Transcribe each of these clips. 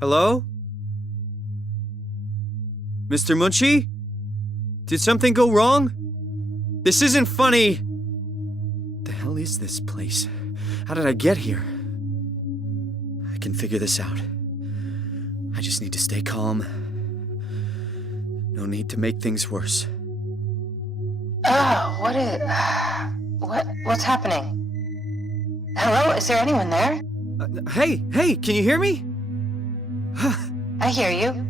Hello? Mr. Munchie? Did something go wrong? This isn't funny! What the hell is this place? How did I get here? I can figure this out. I just need to stay calm. No need to make things worse. Oh, what's happening? Hello, is there anyone there? Hey, can you hear me? I hear you.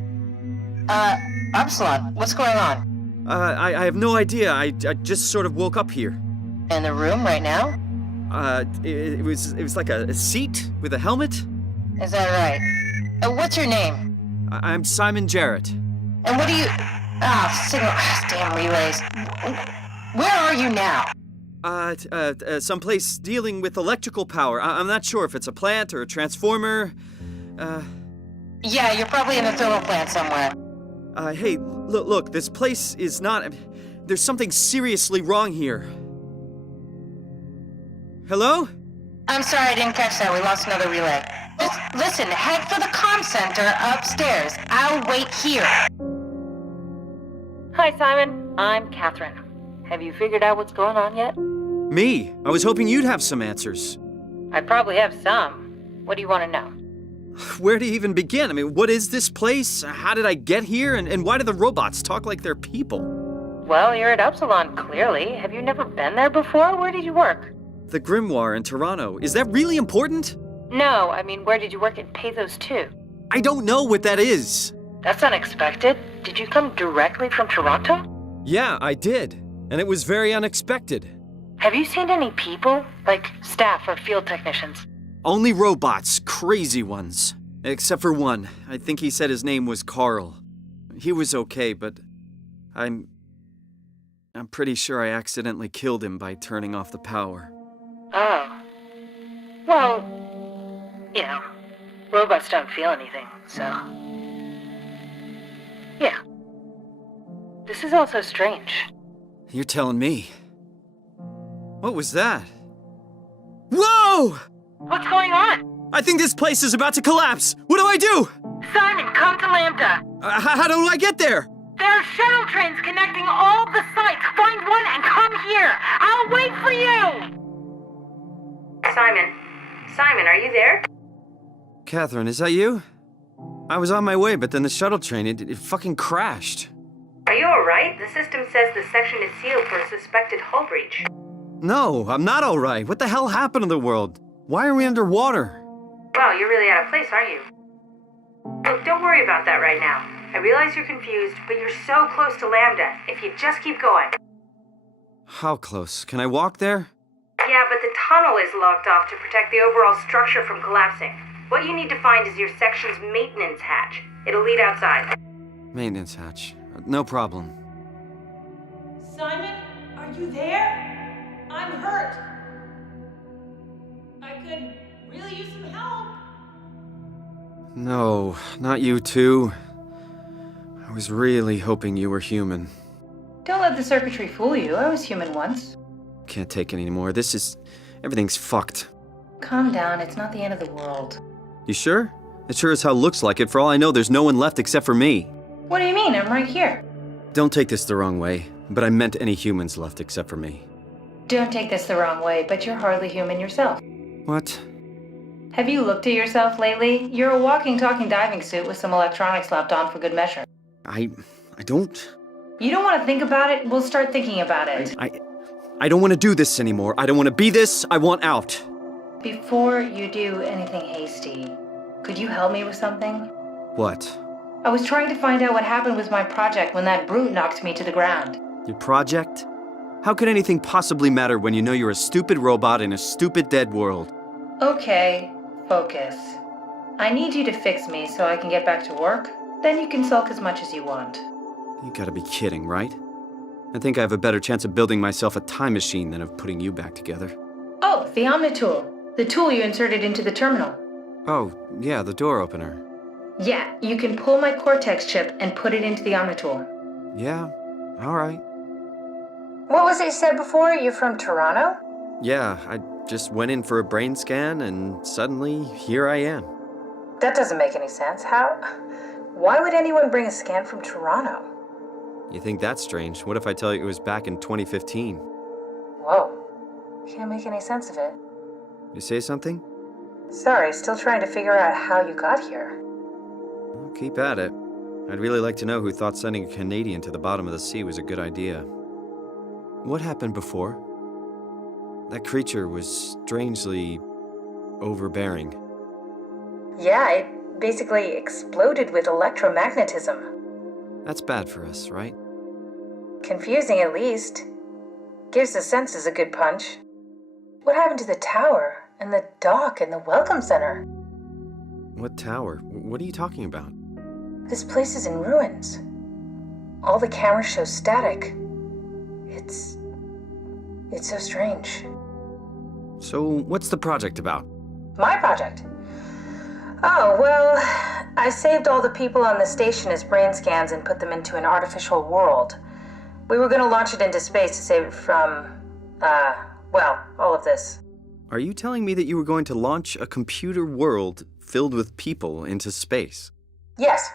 Upsilon, what's going on? I have no idea. I just sort of woke up here. In the room right now? It was like a seat with a helmet. Is that right? What's your name? I'm Simon Jarrett. And what do you... signal... damn relays. Where are you now? Someplace dealing with electrical power. I'm not sure if it's a plant or a transformer. Yeah, you're probably in a thermal plant somewhere. Hey, look, this place is not... There's something seriously wrong here. Hello? I'm sorry, I didn't catch that. We lost another relay. Just listen, head for the comm center upstairs. I'll wait here. Hi, Simon. I'm Catherine. Have you figured out what's going on yet? Me? I was hoping you'd have some answers. I probably have some. What do you want to know? Where to even begin? I mean, what is this place? How did I get here? And why do the robots talk like they're people? Well, you're at Upsilon, clearly. Have you never been there before? Where did you work? The Grimoire in Toronto. Is that really important? No, I mean, where did you work at Pathos 2? I don't know what that is. That's unexpected. Did you come directly from Toronto? Yeah, I did. And it was very unexpected. Have you seen any people? Like staff or field technicians? Only robots, crazy ones. Except for one. I think he said his name was Carl. He was okay, but I'm pretty sure I accidentally killed him by turning off the power. Oh. Well, you know, robots don't feel anything, so... Yeah. This is also strange. You're telling me. What was that? Whoa! What's going on? I think this place is about to collapse. What do I do? Simon, come to Lambda. How do I get there? There are shuttle trains connecting all the sites. Find one and come here. I'll wait for you. Simon, are you there? Catherine, is that you? I was on my way, but then the shuttle train, it fucking crashed. Are you alright? The system says the section is sealed for a suspected hull breach. No, I'm not alright. What the hell happened to the world? Why are we underwater? Wow, you're really out of place, aren't you? Look, don't worry about that right now. I realize you're confused, but you're so close to Lambda. If you just keep going. How close? Can I walk there? Yeah, but the tunnel is locked off to protect the overall structure from collapsing. What you need to find is your section's maintenance hatch. It'll lead outside. Maintenance hatch. No problem. Simon, are you there? I'm hurt. I could really use some help. No, not you too. I was really hoping you were human. Don't let the circuitry fool you. I was human once. Can't take it anymore. Everything's fucked. Calm down. It's not the end of the world. You sure? It sure as hell looks like it. For all I know, there's no one left except for me. What do you mean? I'm right here. Don't take this the wrong way, but I meant any humans left except for me. Don't take this the wrong way, but you're hardly human yourself. What? Have you looked at yourself lately? You're a walking, talking diving suit with some electronics slapped on for good measure. I don't... You don't want to think about it? We'll start thinking about it. I don't want to do this anymore. I don't want to be this. I want out. Before you do anything hasty, could you help me with something? What? I was trying to find out what happened with my project when that brute knocked me to the ground. Your project? How could anything possibly matter when you know you're a stupid robot in a stupid dead world? Okay, focus. I need you to fix me so I can get back to work. Then you can sulk as much as you want. You gotta be kidding, right? I think I have a better chance of building myself a time machine than of putting you back together. Oh, the Omnitool. The tool you inserted into the terminal. Oh, yeah, the door opener. Yeah, you can pull my Cortex chip and put it into the Omnitool. Yeah, alright. What was it you said before? You're from Toronto? Yeah, I just went in for a brain scan and suddenly here I am. That doesn't make any sense. Why would anyone bring a scan from Toronto? You think that's strange? What if I tell you it was back in 2015? Whoa. Can't make any sense of it. You say something? Sorry, still trying to figure out how you got here. Well, keep at it. I'd really like to know who thought sending a Canadian to the bottom of the sea was a good idea. What happened before? That creature was strangely overbearing. Yeah, it basically exploded with electromagnetism. That's bad for us, right? Confusing at least. Gives the senses a good punch. What happened to the tower, and the dock, and the welcome center? What tower? What are you talking about? This place is in ruins. All the cameras show static. It's so strange. So, what's the project about? My project? Oh, well, I saved all the people on the station as brain scans and put them into an artificial world. We were going to launch it into space to save it from, all of this. Are you telling me that you were going to launch a computer world filled with people into space? Yes.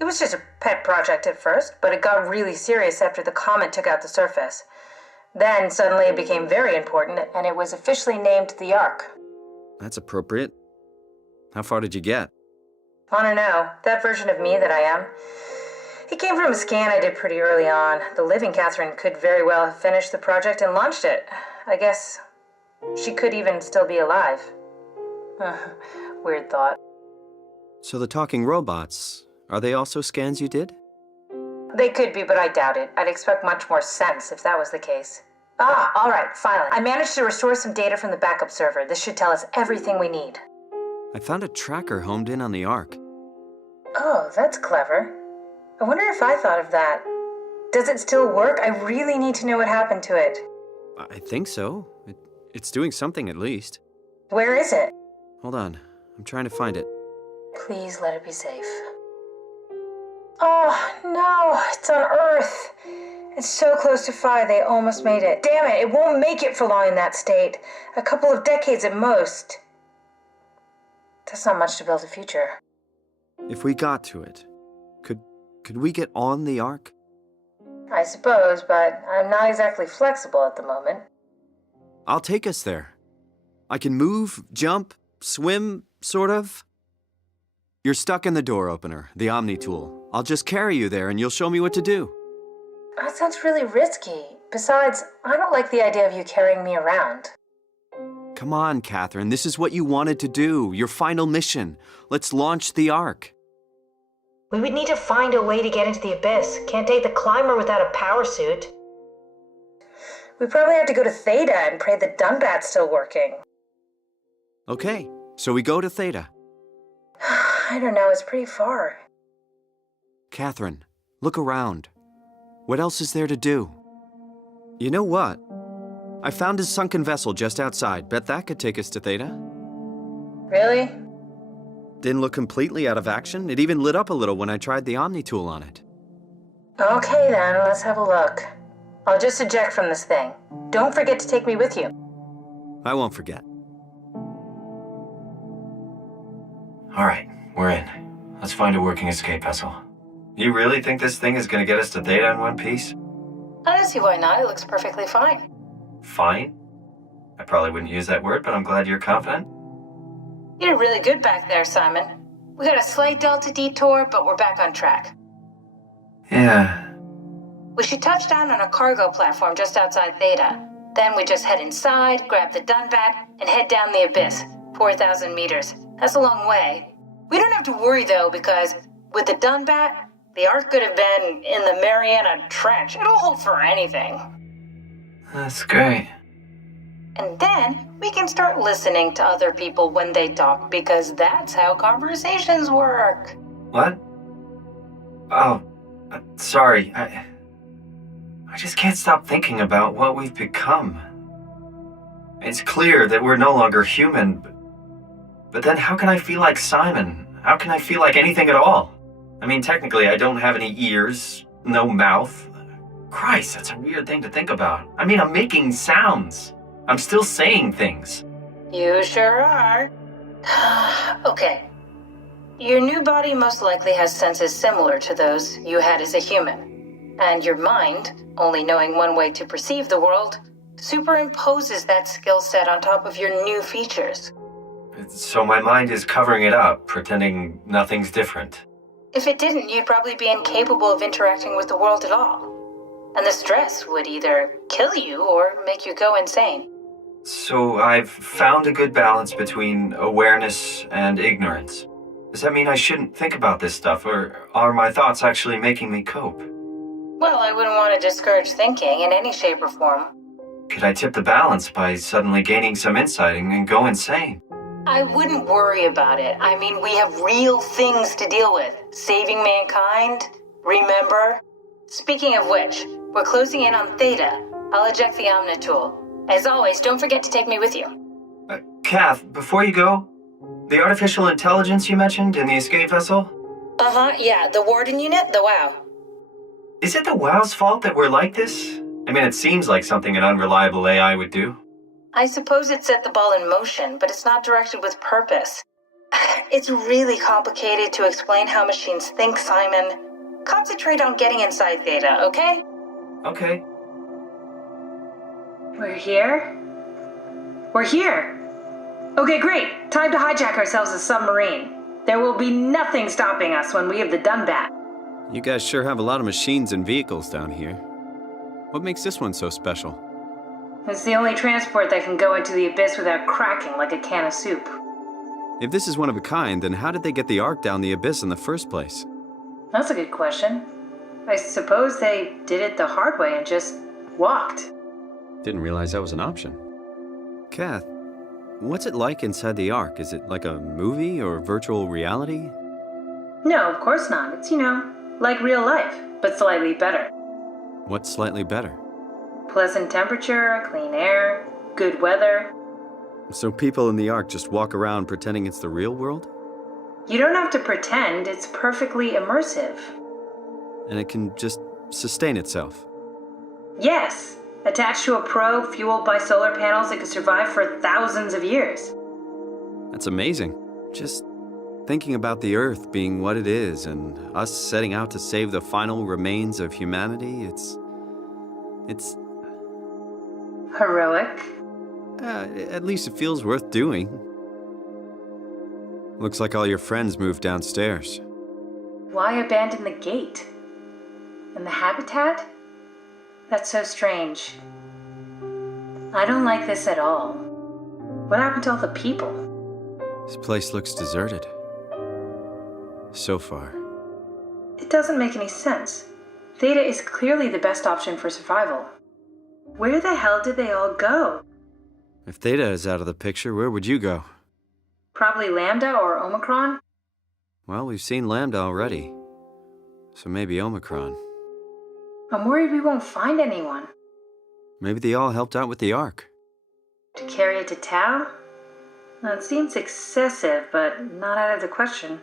It was just a pet project at first, but it got really serious after the comet took out the surface. Then suddenly it became very important, and it was officially named the Ark. That's appropriate. How far did you get? I don't know. That version of me that I am. It came from a scan I did pretty early on. The living Catherine could very well have finished the project and launched it. I guess she could even still be alive. Weird thought. So the talking robots, are they also scans you did? They could be, but I doubt it. I'd expect much more sense if that was the case. All right, finally. I managed to restore some data from the backup server. This should tell us everything we need. I found a tracker homed in on the Ark. Oh, that's clever. I wonder if I thought of that. Does it still work? I really need to know what happened to it. I think so. It's doing something at least. Where is it? Hold on. I'm trying to find it. Please let it be safe. Oh, no, it's on Earth. It's so close to Phi, they almost made it. Damn it, it won't make it for long in that state. A couple of decades at most. That's not much to build a future. If we got to it, could we get on the Ark? I suppose, but I'm not exactly flexible at the moment. I'll take us there. I can move, jump, swim, sort of. You're stuck in the door opener, the Omni tool. I'll just carry you there and you'll show me what to do. That sounds really risky. Besides, I don't like the idea of you carrying me around. Come on, Catherine. This is what you wanted to do. Your final mission. Let's launch the Ark. We would need to find a way to get into the abyss. Can't take the climber without a power suit. We probably have to go to Theta and pray the Dunbat's still working. Okay, so we go to Theta. I don't know, it's pretty far. Catherine, look around. What else is there to do? You know what? I found a sunken vessel just outside. Bet that could take us to Theta. Really? Didn't look completely out of action. It even lit up a little when I tried the Omni tool on it. Okay then, let's have a look. I'll just eject from this thing. Don't forget to take me with you. I won't forget. All right, we're in. Let's find a working escape vessel. You really think this thing is going to get us to Theta in one piece? I don't see why not. It looks perfectly fine. Fine? I probably wouldn't use that word, but I'm glad you're confident. You did really good back there, Simon. We got a slight delta detour, but we're back on track. Yeah. We should touch down on a cargo platform just outside Theta. Then we just head inside, grab the Dunbat, and head down the abyss, 4,000 meters. That's a long way. We don't have to worry, though, because with the Dunbat, the Ark could have been in the Mariana Trench. It'll hold for anything. That's great. And then we can start listening to other people when they talk, because that's how conversations work. What? Oh, sorry. I just can't stop thinking about what we've become. It's clear that we're no longer human, but then how can I feel like Simon? How can I feel like anything at all? I mean, technically, I don't have any ears, no mouth. Christ, that's a weird thing to think about. I mean, I'm making sounds. I'm still saying things. You sure are. Okay. Your new body most likely has senses similar to those you had as a human. And your mind, only knowing one way to perceive the world, superimposes that skill set on top of your new features. So my mind is covering it up, pretending nothing's different. If it didn't, you'd probably be incapable of interacting with the world at all. And the stress would either kill you or make you go insane. So I've found a good balance between awareness and ignorance. Does that mean I shouldn't think about this stuff, or are my thoughts actually making me cope? Well, I wouldn't want to discourage thinking in any shape or form. Could I tip the balance by suddenly gaining some insight and go insane? I wouldn't worry about it. I mean, we have real things to deal with. Saving mankind, remember? Speaking of which, we're closing in on Theta. I'll eject the Omnitool. As always, don't forget to take me with you. Kath, before you go, the artificial intelligence you mentioned in the escape vessel? Uh-huh, yeah, the Warden unit, the WOW. Is it the WOW's fault that we're like this? I mean, it seems like something an unreliable AI would do. I suppose it set the ball in motion, but it's not directed with purpose. It's really complicated to explain how machines think, Simon. Concentrate on getting inside Theta, okay? Okay. We're here? We're here! Okay, great. Time to hijack ourselves a submarine. There will be nothing stopping us when we have the Dunbat. You guys sure have a lot of machines and vehicles down here. What makes this one so special? It's the only transport that can go into the abyss without cracking like a can of soup. If this is one of a kind, then how did they get the Ark down the abyss in the first place? That's a good question. I suppose they did it the hard way and just walked. Didn't realize that was an option. Kath, what's it like inside the Ark? Is it like a movie or virtual reality? No, of course not. It's, like real life, but slightly better. What's slightly better? Pleasant temperature, clean air, good weather. So people in the Ark just walk around pretending it's the real world? You don't have to pretend, it's perfectly immersive. And it can just sustain itself? Yes, attached to a probe fueled by solar panels that could survive for thousands of years. That's amazing. Just thinking about the Earth being what it is and us setting out to save the final remains of humanity, it's heroic. At least it feels worth doing. Looks like all your friends moved downstairs. Why abandon the gate? And the habitat? That's so strange. I don't like this at all. What happened to all the people? This place looks deserted. So far. It doesn't make any sense. Theta is clearly the best option for survival. Where the hell did they all go? If Theta is out of the picture, where would you go? Probably Lambda or Omicron? Well, we've seen Lambda already. So maybe Omicron. I'm worried we won't find anyone. Maybe they all helped out with the Ark. To carry it to town? That seems excessive, but not out of the question.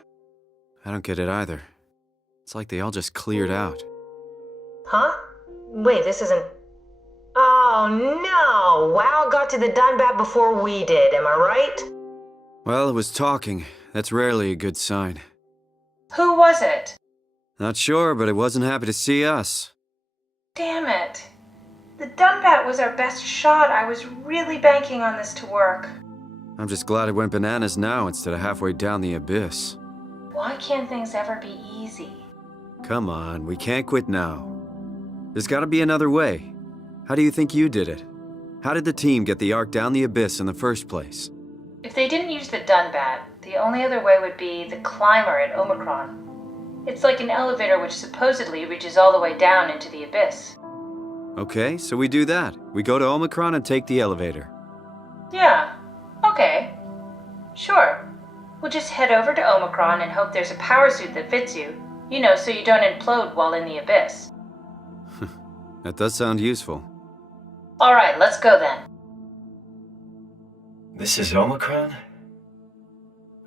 I don't get it either. It's like they all just cleared out. Huh? Wait, this isn't... Oh no! WoW got to the Dunbat before we did, am I right? Well, it was talking. That's rarely a good sign. Who was it? Not sure, but it wasn't happy to see us. Damn it. The Dunbat was our best shot. I was really banking on this to work. I'm just glad it went bananas now instead of halfway down the abyss. Why can't things ever be easy? Come on, we can't quit now. There's gotta be another way. How do you think you did it? How did the team get the Ark down the abyss in the first place? If they didn't use the Dunbat, the only other way would be the climber at Omicron. It's like an elevator which supposedly reaches all the way down into the abyss. Okay, so we do that. We go to Omicron and take the elevator. Yeah, okay. Sure. We'll just head over to Omicron and hope there's a power suit that fits you. So you don't implode while in the abyss. That does sound useful. Alright, let's go then. This is Omicron?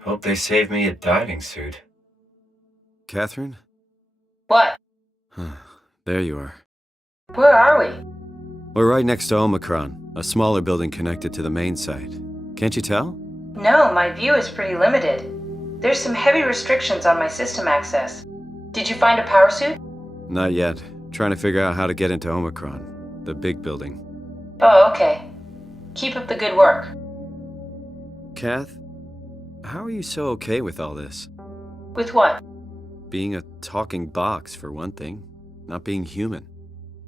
Hope they save me a diving suit. Catherine? What? There you are. Where are we? We're right next to Omicron, a smaller building connected to the main site. Can't you tell? No, my view is pretty limited. There's some heavy restrictions on my system access. Did you find a power suit? Not yet. Trying to figure out how to get into Omicron, the big building. Oh, okay. Keep up the good work. Kath, how are you so okay with all this? With what? Being a talking box, for one thing. Not being human.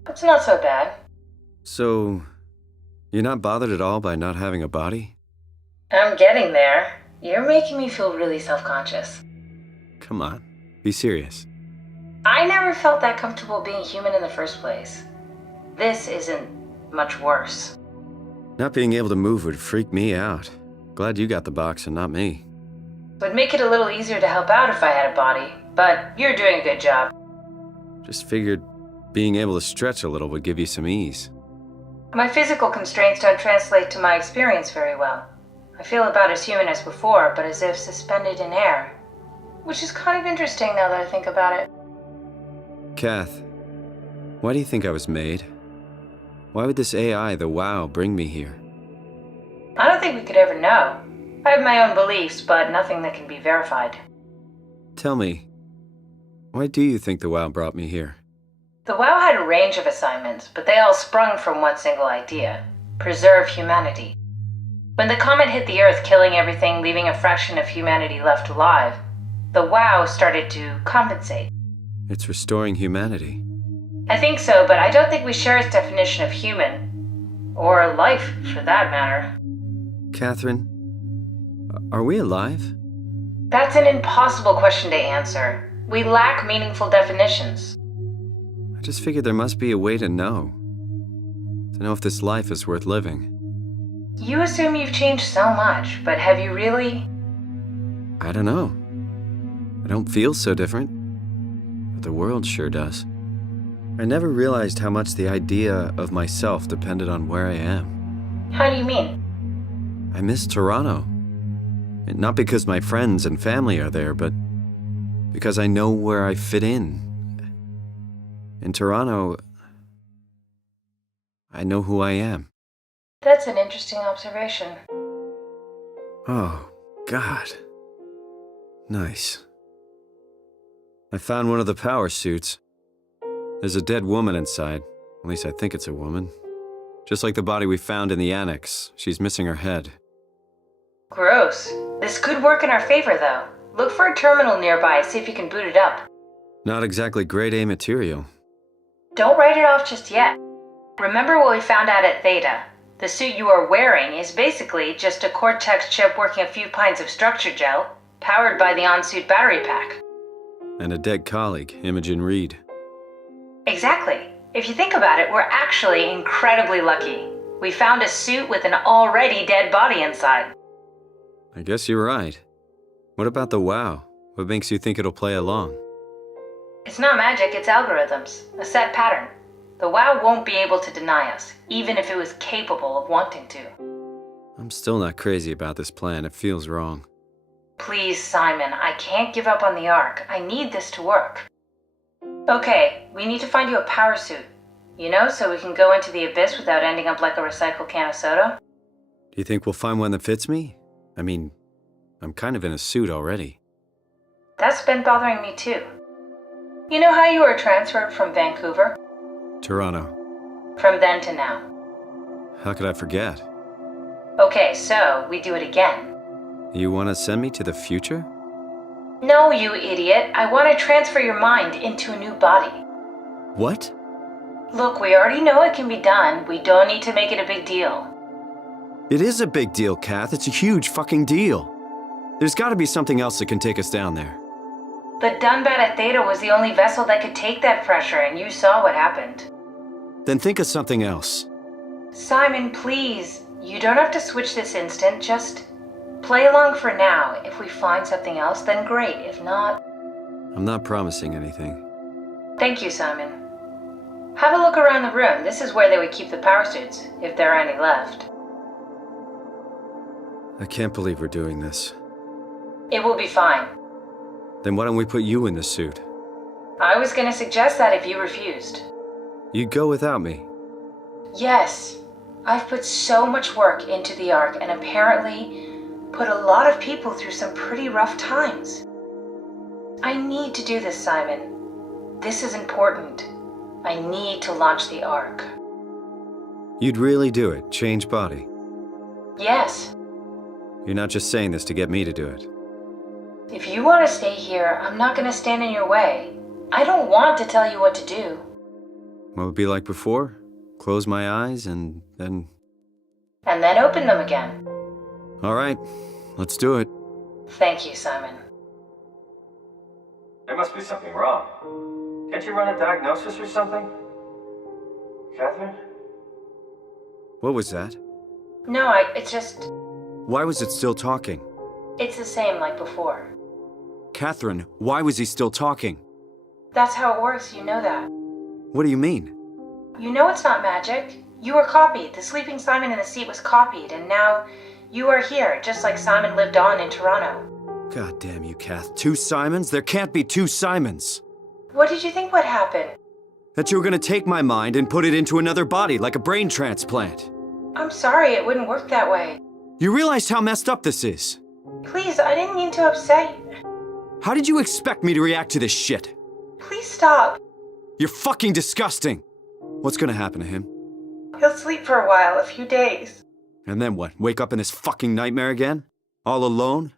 It's not so bad. So, you're not bothered at all by not having a body? I'm getting there. You're making me feel really self-conscious. Come on, be serious. I never felt that comfortable being human in the first place. This isn't much worse. Not being able to move would freak me out. Glad you got the box and not me. Would make it a little easier to help out if I had a body, but you're doing a good job. Just figured being able to stretch a little would give you some ease. My physical constraints don't translate to my experience very well. I feel about as human as before, but as if suspended in air. Which is kind of interesting now that I think about it. Kath, why do you think I was made? Why would this AI, the WoW, bring me here? I don't think we could ever know. I have my own beliefs, but nothing that can be verified. Tell me, why do you think the WoW brought me here? The WoW had a range of assignments, but they all sprung from one single idea: preserve humanity. When the comet hit the Earth, killing everything, leaving a fraction of humanity left alive, the WoW started to compensate. It's restoring humanity. I think so, but I don't think we share its definition of human. Or life, for that matter. Catherine, are we alive? That's an impossible question to answer. We lack meaningful definitions. I just figured there must be a way to know. To know if this life is worth living. You assume you've changed so much, but have you really? I don't know. I don't feel so different. But the world sure does. I never realized how much the idea of myself depended on where I am. How do you mean? I miss Toronto. And not because my friends and family are there, but because I know where I fit in. In Toronto, I know who I am. That's an interesting observation. Oh, God. Nice. I found one of the power suits. There's a dead woman inside. At least I think it's a woman. Just like the body we found in the annex. She's missing her head. Gross. This could work in our favor, though. Look for a terminal nearby, see if you can boot it up. Not exactly grade A material. Don't write it off just yet. Remember what we found out at Theta? The suit you are wearing is basically just a Cortex chip working a few pints of structure gel, powered by the on-suit battery pack. And a dead colleague, Imogen Reed. Exactly. If you think about it, we're actually incredibly lucky. We found a suit with an already dead body inside. I guess you're right. What about the WoW? What makes you think it'll play along? It's not magic, it's algorithms. A set pattern. The WoW won't be able to deny us, even if it was capable of wanting to. I'm still not crazy about this plan. It feels wrong. Please, Simon, I can't give up on the Ark. I need this to work. Okay, we need to find you a power suit. You know, so we can go into the abyss without ending up like a recycled can of soda. Do you think we'll find one that fits me? I mean, I'm kind of in a suit already. That's been bothering me too. You know how you were transferred from Vancouver? Toronto. From then to now. How could I forget? Okay, so we do it again. You want to send me to the future? No, you idiot. I want to transfer your mind into a new body. What? Look, we already know it can be done. We don't need to make it a big deal. It is a big deal, Kath. It's a huge fucking deal. There's got to be something else that can take us down there. The Dunbat at Theta was the only vessel that could take that pressure, and you saw what happened. Then think of something else. Simon, please. You don't have to switch this instant. Just play along for now. If we find something else, then great. If not... I'm not promising anything. Thank you, Simon. Have a look around the room. This is where they would keep the power suits, if there are any left. I can't believe we're doing this. It will be fine. Then why don't we put you in the suit? I was going to suggest that if you refused. You'd go without me. Yes. I've put so much work into the Ark, and apparently put a lot of people through some pretty rough times. I need to do this, Simon. This is important. I need to launch the Ark. You'd really do it, change body. Yes. You're not just saying this to get me to do it. If you want to stay here, I'm not going to stand in your way. I don't want to tell you what to do. What would it be like before? Close my eyes and then... And then open them again. All right, let's do it. Thank you, Simon. There must be something wrong. Can't you run a diagnosis or something? Catherine? What was that? No, it's just... Why was it still talking? It's the same like before. Catherine, why was he still talking? That's how it works, you know that. What do you mean? You know it's not magic. You were copied. The sleeping Simon in the seat was copied, and now you are here, just like Simon lived on in Toronto. God damn you, Kath. 2 Simons? There can't be 2 Simons. What did you think would happen? That you were gonna take my mind and put it into another body, like a brain transplant. I'm sorry, it wouldn't work that way. You realize how messed up this is? Please, I didn't mean to upset you. How did you expect me to react to this shit? Please stop. You're fucking disgusting. What's gonna happen to him? He'll sleep for a while, a few days. And then what? Wake up in this fucking nightmare again? All alone?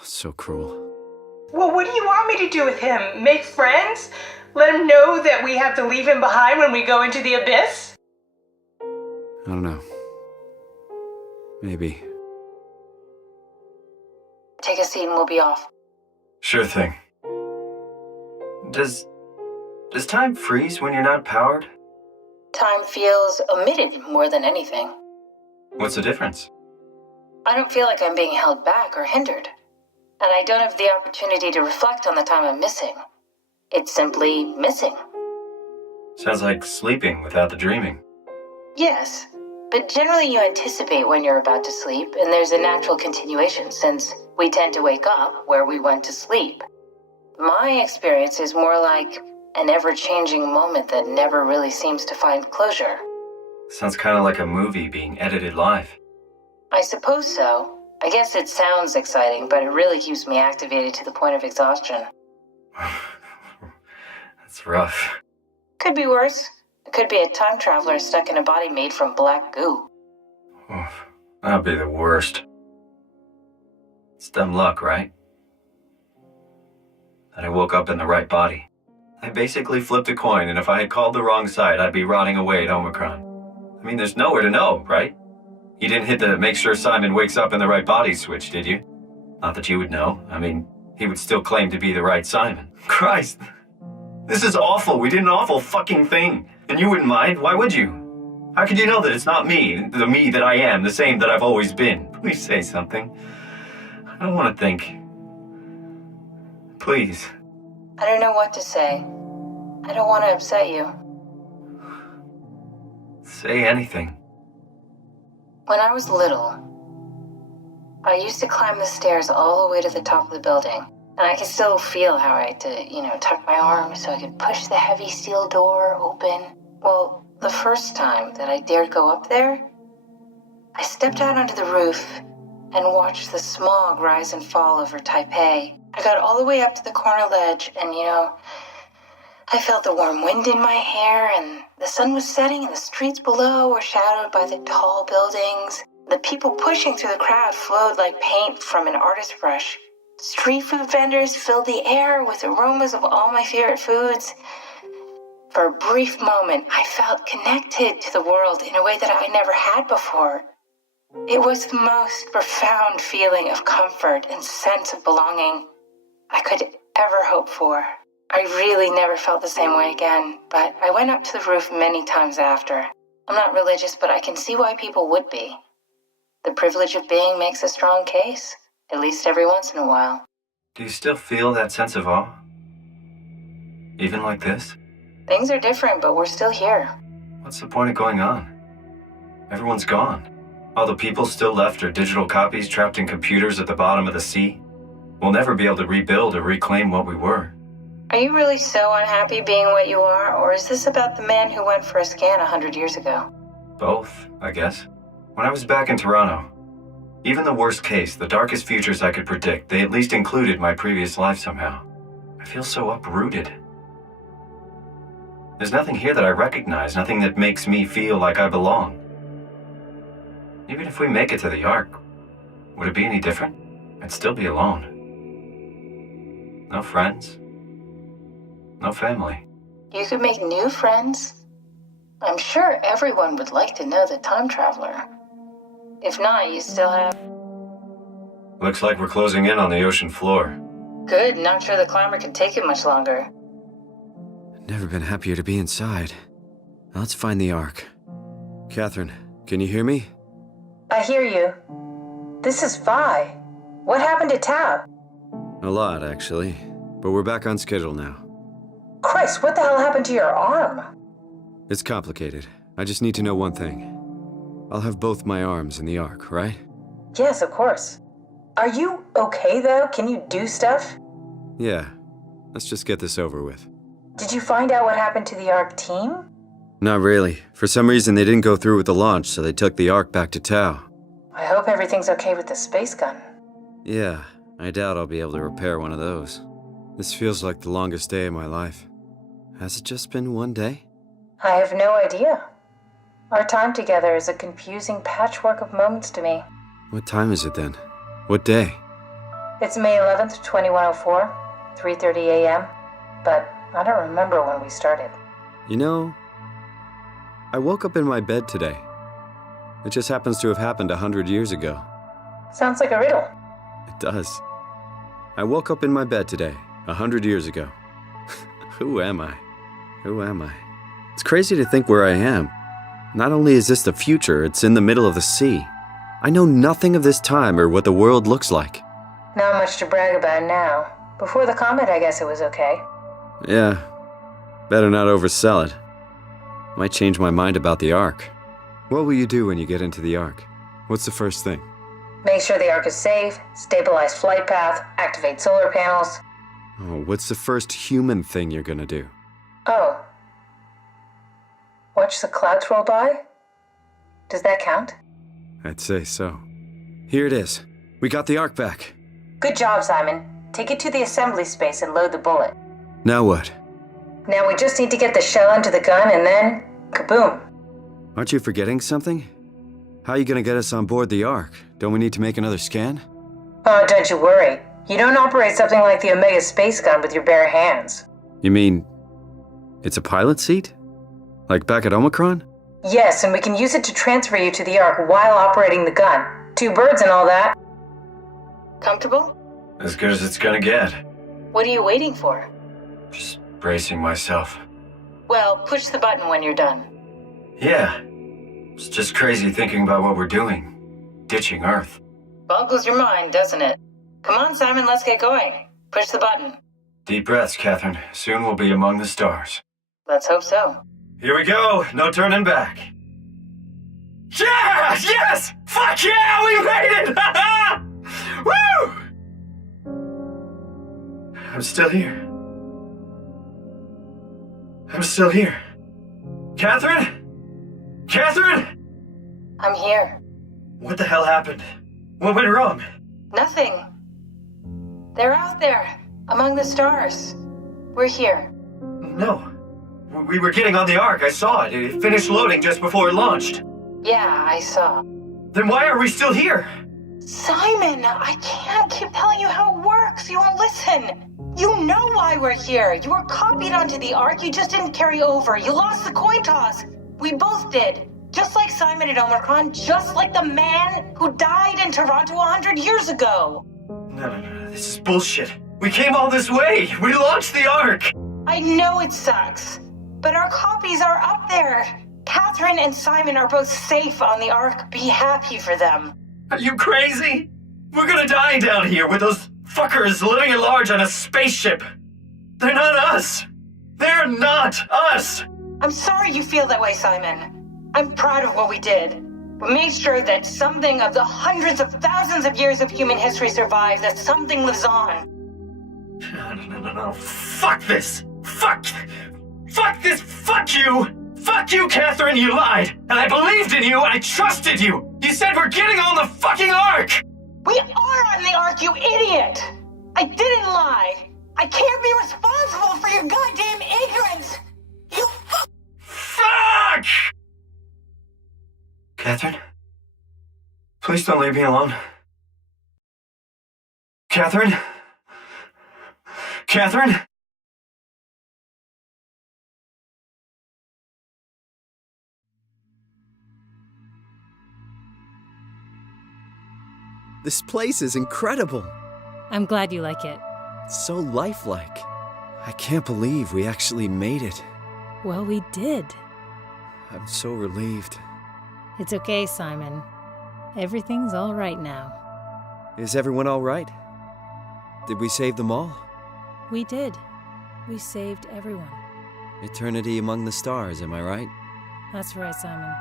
So cruel. Well, what do you want me to do with him? Make friends? Let him know that we have to leave him behind when we go into the abyss? I don't know. Maybe. Take a seat and we'll be off. Sure thing. Does time freeze when you're not powered? Time feels omitted more than anything. What's the difference? I don't feel like I'm being held back or hindered. And I don't have the opportunity to reflect on the time I'm missing. It's simply missing. Sounds like sleeping without the dreaming. Yes, but generally you anticipate when you're about to sleep, and there's a natural continuation since we tend to wake up where we went to sleep. My experience is more like an ever-changing moment that never really seems to find closure. Sounds kind of like a movie being edited live. I suppose so. I guess it sounds exciting, but it really keeps me activated to the point of exhaustion. That's rough. Could be worse. It could be a time traveler stuck in a body made from black goo. Oof, that'd be the worst. It's dumb luck, right? That I woke up in the right body. I basically flipped a coin, and if I had called the wrong side, I'd be rotting away at Omicron. I mean, there's nowhere to know, right? You didn't hit the make sure Simon wakes up in the right body switch, did you? Not that you would know. I mean, he would still claim to be the right Simon. Christ! This is awful. We did an awful fucking thing. And you wouldn't mind? Why would you? How could you know that it's not me, the me that I am, the same that I've always been? Please say something. I don't want to think. Please. I don't know what to say. I don't want to upset you. Say anything. When I was little, I used to climb the stairs all the way to the top of the building. And I could still feel how I had to, tuck my arm so I could push the heavy steel door open. Well, the first time that I dared go up there, I stepped out onto the roof and watched the smog rise and fall over Taipei. I got all the way up to the corner ledge and, I felt the warm wind in my hair, and the sun was setting, and the streets below were shadowed by the tall buildings. The people pushing through the crowd flowed like paint from an artist's brush. Street food vendors filled the air with aromas of all my favorite foods. For a brief moment, I felt connected to the world in a way that I never had before. It was the most profound feeling of comfort and sense of belonging I could ever hope for. I really never felt the same way again, but I went up to the roof many times after. I'm not religious, but I can see why people would be. The privilege of being makes a strong case, at least every once in a while. Do you still feel that sense of awe? Even like this? Things are different, but we're still here. What's the point of going on? Everyone's gone. All the people still left are digital copies trapped in computers at the bottom of the sea. We'll never be able to rebuild or reclaim what we were. Are you really so unhappy being what you are, or is this about the man who went for a scan 100 years ago? Both, I guess. When I was back in Toronto, Even the worst case, the darkest futures I could predict, they at least included my previous life somehow. I feel so uprooted. There's nothing here that I recognize, nothing that makes me feel like I belong. Even if we make it to the Ark, would it be any different? I'd still be alone. No friends. No family. You could make new friends. I'm sure everyone would like to know the time traveler. If not, you still have... Looks like we're closing in on the ocean floor. Good, not sure the climber can take it much longer. Never been happier to be inside. Now let's find the Ark. Catherine, can you hear me? I hear you. This is Vi. What happened to Tab? A lot, actually. But we're back on schedule now. Christ, what the hell happened to your arm? It's complicated. I just need to know one thing. I'll have both my arms in the Ark, right? Yes, of course. Are you okay, though? Can you do stuff? Yeah. Let's just get this over with. Did you find out what happened to the Ark team? Not really. For some reason, they didn't go through with the launch, so they took the Ark back to Tau. I hope everything's okay with the space gun. Yeah, I doubt I'll be able to repair one of those. This feels like the longest day of my life. Has it just been one day? I have no idea. Our time together is a confusing patchwork of moments to me. What time is it then? What day? It's May 11th, 2104, 3:30 a.m., but I don't remember when we started. You know, I woke up in my bed today. It just happens to have happened 100 years ago. Sounds like a riddle. It does. I woke up in my bed today, 100 years ago. Who am I? Who am I? It's crazy to think where I am. Not only is this the future, it's in the middle of the sea. I know nothing of this time or what the world looks like. Not much to brag about now. Before the comet, I guess it was okay. Yeah, better not oversell it. Might change my mind about the Ark. What will you do when you get into the Ark? What's the first thing? Make sure the Ark is safe, stabilize flight path, activate solar panels. Oh, what's the first human thing you're gonna do? Oh. Watch the clouds roll by? Does that count? I'd say so. Here it is. We got the Ark back. Good job, Simon. Take it to the assembly space and load the bullet. Now what? Now we just need to get the shell into the gun and then, kaboom. Aren't you forgetting something? How are you gonna get us on board the Ark? Don't we need to make another scan? Oh, don't you worry. You don't operate something like the Omega space gun with your bare hands. You mean, it's a pilot seat? Like back at Omicron? Yes, and we can use it to transfer you to the Ark while operating the gun. 2 birds and all that. Comfortable? As good as it's gonna get. What are you waiting for? Just bracing myself. Well, push the button when you're done. Yeah. It's just crazy thinking about what we're doing. Ditching Earth. Boggles your mind, doesn't it? Come on, Simon, let's get going. Push the button. Deep breaths, Catherine. Soon we'll be among the stars. Let's hope so. Here we go. No turning back. Yeah! Yes! Fuck yeah! We made it! Woo! I'm still here. I'm still here. Catherine? Catherine? I'm here. What the hell happened? What went wrong? Nothing. They're out there, among the stars. We're here. No. We were getting on the Ark. I saw it. It finished loading just before it launched. Yeah, I saw. Then why are we still here? Simon, I can't keep telling you how it works. You won't listen. You know why we're here. You were copied onto the Ark. You just didn't carry over. You lost the coin toss. We both did. Just like Simon at Omicron, just like the man who died in Toronto 100 years ago. No. This is bullshit. We came all this way. We launched the Ark. I know it sucks, but our copies are up there. Catherine and Simon are both safe on the Ark. Be happy for them. Are you crazy? We're gonna die down here with those fuckers living at large on a spaceship. They're not us. They're not us. I'm sorry you feel that way, Simon. I'm proud of what we did. We made sure that something of the hundreds of thousands of years of human history survives, that something lives on. No. Fuck this. Fuck this. Fuck you. Fuck you, Catherine. You lied. And I believed in you. I trusted you. You said we're getting on the fucking Ark! We are on the Ark, you idiot! I didn't lie! I can't be responsible for your goddamn ignorance! You Fuck! Catherine? Please don't leave me alone. Catherine? Catherine? This place is incredible. I'm glad you like it. It's so lifelike. I can't believe we actually made it. Well, we did. I'm so relieved. It's okay, Simon. Everything's all right now. Is everyone all right? Did we save them all? We did. We saved everyone. Eternity among the stars, am I right? That's right, Simon.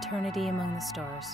Eternity among the stars.